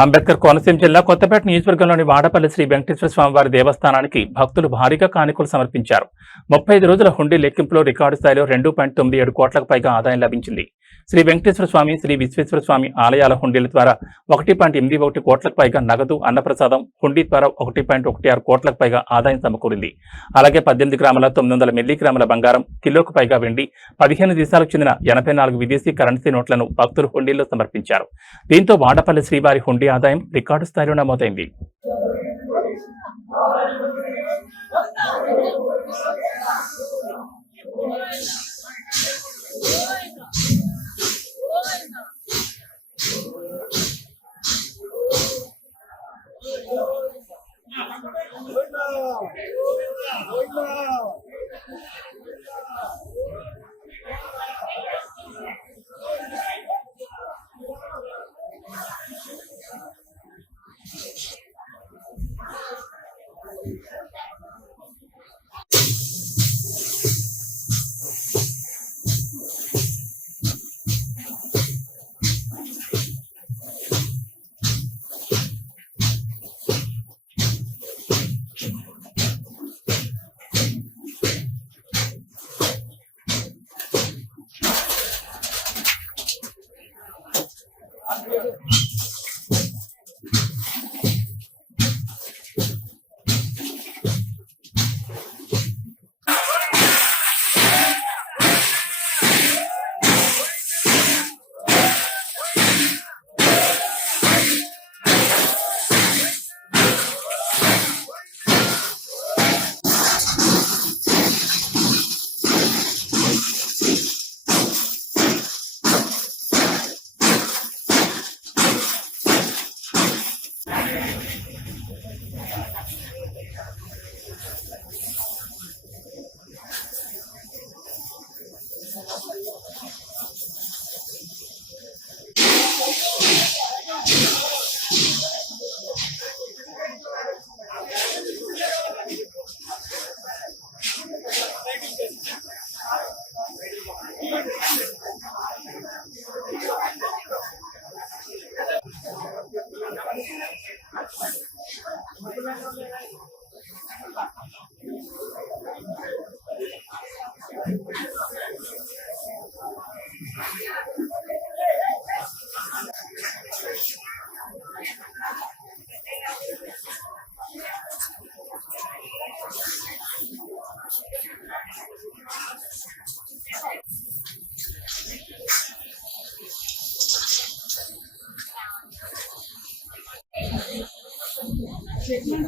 అంబేద్కర్ కోనసీమ జిల్లా కొత్తపేట నియోజకవర్గంలోని వాడపల్లి శ్రీ వెంకటేశ్వర స్వామివారి దేవస్థానానికి భక్తులు భారీగా కానుకలు సమర్పించారు. 35 రోజుల హుండీ లెక్కింపులో రికార్డు స్థాయిలో 2.97 కోట్లకు పైగా ఆదాయం లభించింది. శ్రీ వెంకటేశ్వర స్వామి, శ్రీ విశ్వేశ్వర స్వామి ఆలయాల హుండీల ద్వారా 1.81 కోట్లకు పైగా నగదు, అన్నప్రసాదం, హుండీ ద్వారా 1.16 కోట్లకు పైగా ఆదాయం సమకూరింది. అలాగే 18 గ్రాముల 900 మిల్లీగ్రాముల బంగారం, కిలోకు పైగా వెండి, 15 దేశాలకు చెందిన 84 విదేశీ కరెన్సీ నోట్లను భక్తులు హుండీల్లో సమర్పించారు. దీంతో వాడపల్లి శ్రీవారి హుండీ ఆదాయం రికార్డు స్థాయిలో నమోదైంది.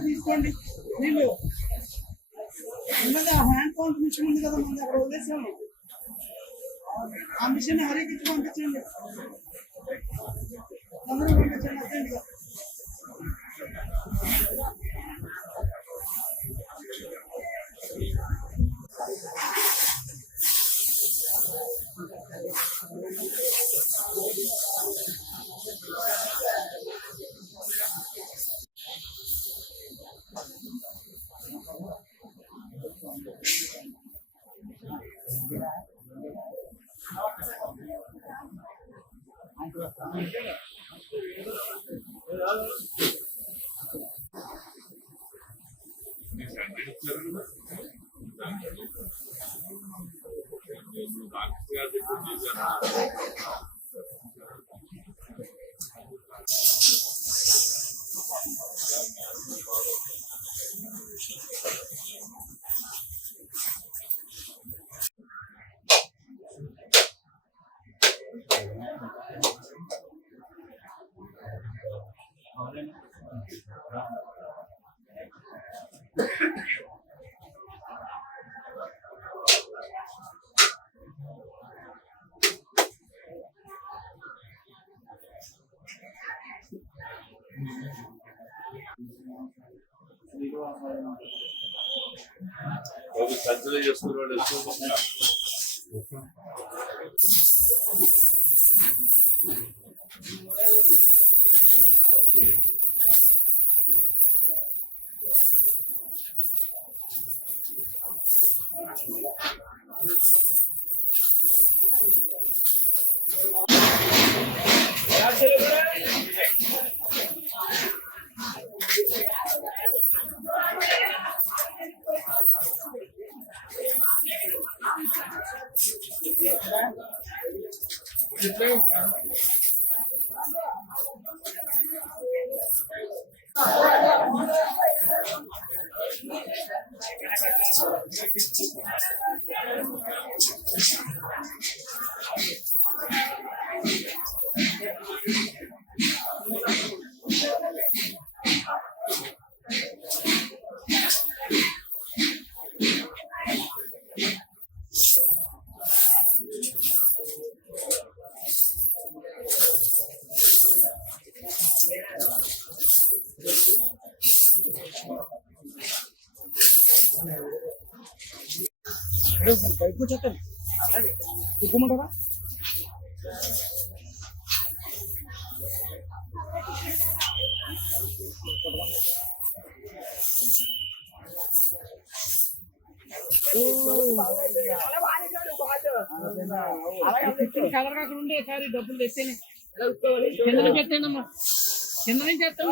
తీసుకోండి. నీళ్ళు హ్యాండ్ పంప్ మిషన్ ఉంది కదా, మన అక్కడ వదిలేసాము. ఆ మిషన్ హరికి పంపించండి, అందరూ పంపించండి అర్జెంట్గా. సర్జరీ చేసుకున్నాడు. బయటకు వచ్చేస్తాను దిగ్గమంటారా కలర్ అక్కడ ఉండే సారి డబ్బులు తెస్తేనే కింద పెట్టానమ్మా కింద నుంచి చేస్తాను.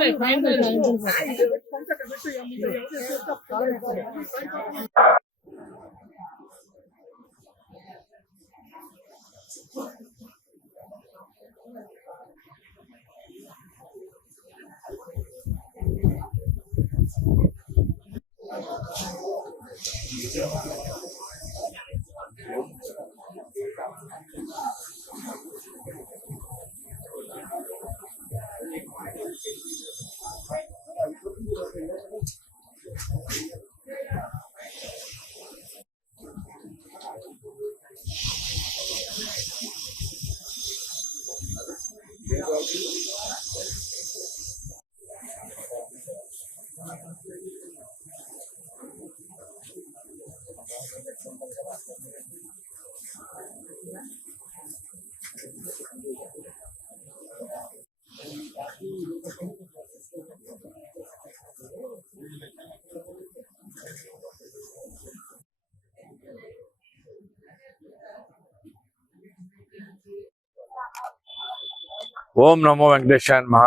ఓం నమో వెంకటేశాయ నమః.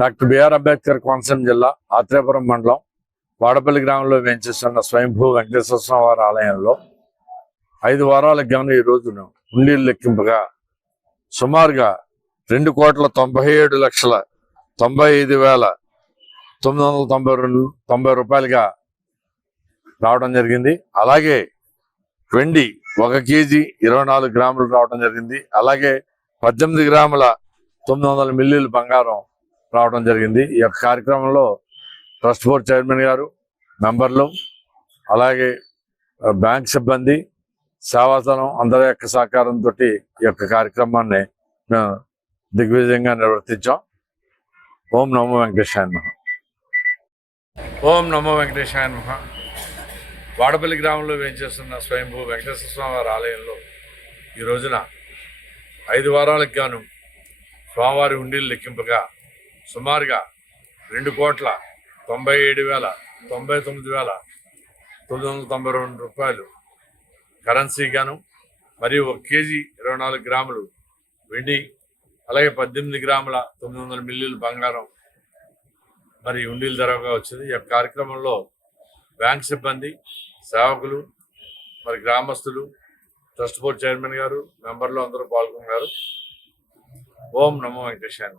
డాక్టర్ బిఆర్ అంబేద్కర్ కోనసీమ జిల్లా ఆత్రేయపురం మండలం వాడపల్లి గ్రామంలో వేంచేస్తున్న స్వయంభూ వెంకటేశ్వర స్వామి వారి ఆలయంలో 5 వారాలకు గాను ఈ రోజున హుండీలు లెక్కింపుగా సుమారుగా 2,97,95,990 రూపాయలుగా రావడం జరిగింది. అలాగే వెండి 1 కేజీ 24 గ్రాములు రావడం జరిగింది. అలాగే 18 గ్రాముల 900 మిల్లీలు బంగారం రావడం జరిగింది. ఈ యొక్క కార్యక్రమంలో ట్రస్ట్ బోర్డ్ చైర్మన్ గారు, మెంబర్లు, అలాగే బ్యాంక్ సిబ్బంది, సేవాసనం అందరి యొక్క సహకారంతో ఈ యొక్క కార్యక్రమాన్ని మేము దిగ్విజయంగా నిర్వర్తించాం. ఓం నమో వెంకటేశాయ నమః. ఓం నమో వెంకటేశాయ నమః. వాడపల్లి గ్రామంలో వేంచేస్తున్న స్వయంభూ వెంకటేశ్వర స్వామి వారి ఆలయంలో ఈ రోజున 5 వారాలకు గాను స్వామివారి హుండీలు లెక్కింపుగా సుమారుగా 2,97,99,992 రూపాయలు కరెన్సీ గాను మరియు 1 కేజీ 24 గ్రాములు వెండి, అలాగే 18 గ్రాముల 900 మిల్లీలు బంగారం మరి హుండీల ధరగా వచ్చింది. ఈ కార్యక్రమంలో బ్యాంక్ సిబ్బంది, సేవకులు, మరి గ్రామస్తులు, ట్రస్ట్ బోర్డ్ చైర్మన్ గారు, మెంబర్లు అందరూ పాల్గొన్నారు. ఓం నమో వెంకటేశాయ.